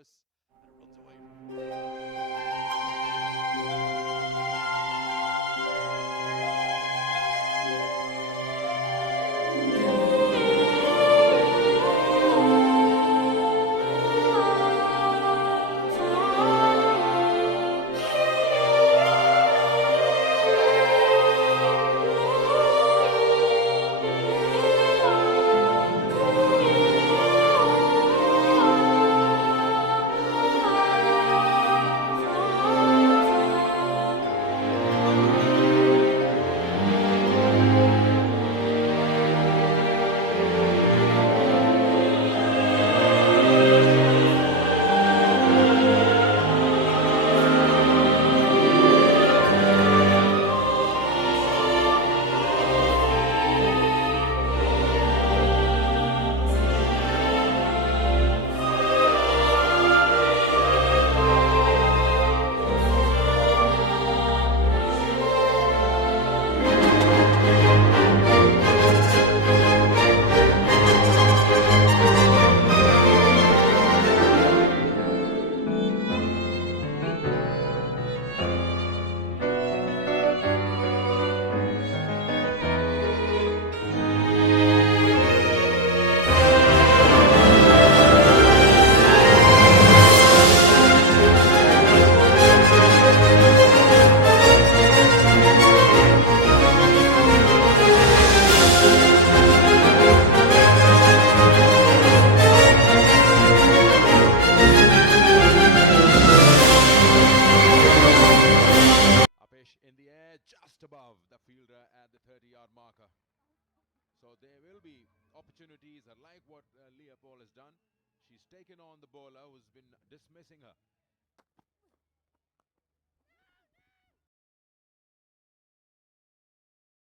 service and runs away. Apesh in the air, just above the fielder at the 30-yard marker. So there will be opportunities. I like what Leah Paul has done. She's taken on the bowler who's been dismissing her.